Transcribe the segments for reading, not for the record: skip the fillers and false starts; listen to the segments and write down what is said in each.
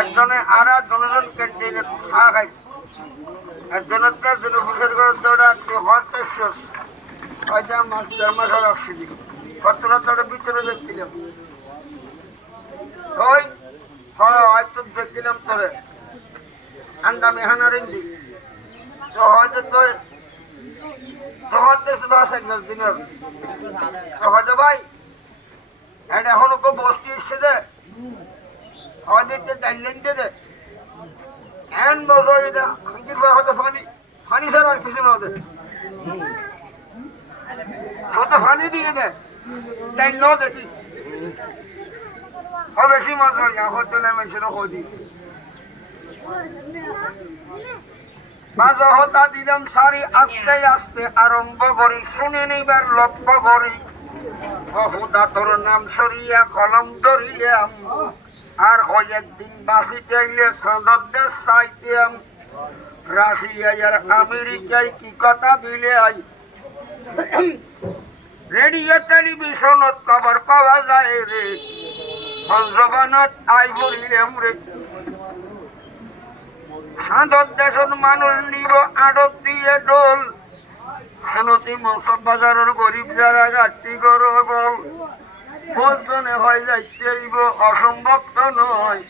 একজনে আর একজনের ক্যান্টিনে চা খাই একজনের খুশির করে দৌড়া হতে শেষ হয়তো দেড় মাসের আসছি কতটা তার ভিতরে দেখছিলাম ওই হয়তো দেখছিলাম তোরে আন্দামি হানারিন্দি তো হয়তো তো হয়তো শুধু আসে 10 দিনের তো হয়তো ভাই এটা এখনো কেউ বসতি এসছে দে হয়তো ডাইলেন দে এন বসো এটা হয়তো ফানি ছাড়া আর কিছু না ওদের শুধু ফানি দিয়ে দে তাই ন দেখি বেশি মজা হতো না মেশিন কদি মাঝহতা দিলাম সারি আস্তে আস্তে আরম্ভ করি শুনে নিবার লক্ষ্য করি বহুদা তোর নাম সরিয়া কলম ধরিলাম আর কয়েকদিন বাসিতে গেলে সদর দেশ চাইতাম রাশিয়া আর আমেরিকায় কি কথা দিলে আই রেডিও টেলিভিশনত খবর পাওয়া যায় রে পঞ্চবানত আই পড়িলাম রে সাধর দেশত মানুষ নিব আড়ত দিয়ে ডোল শুনতি মৌসব বাজারের গরিব যারা ঘাটতি করো বল বলজনে হয় যাইতে অসম্ভব তো নয়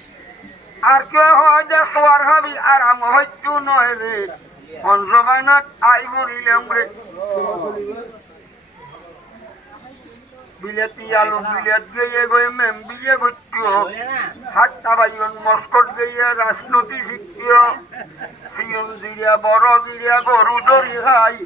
আর কেউ হয় যে সোয়ার হবি আরাম হইতো নয় রে পঞ্চবানত আই পড়িলাম রে বিলেতি আলু বিলেত গিয়ে গিয়ে মেম বিয়ে করতো হাট্টা বাইন মস্কট গিয়ে রাজনীতি শিখতো সিয়ন দিরিয়া বড় দিরিয়া গরু ধরি খাই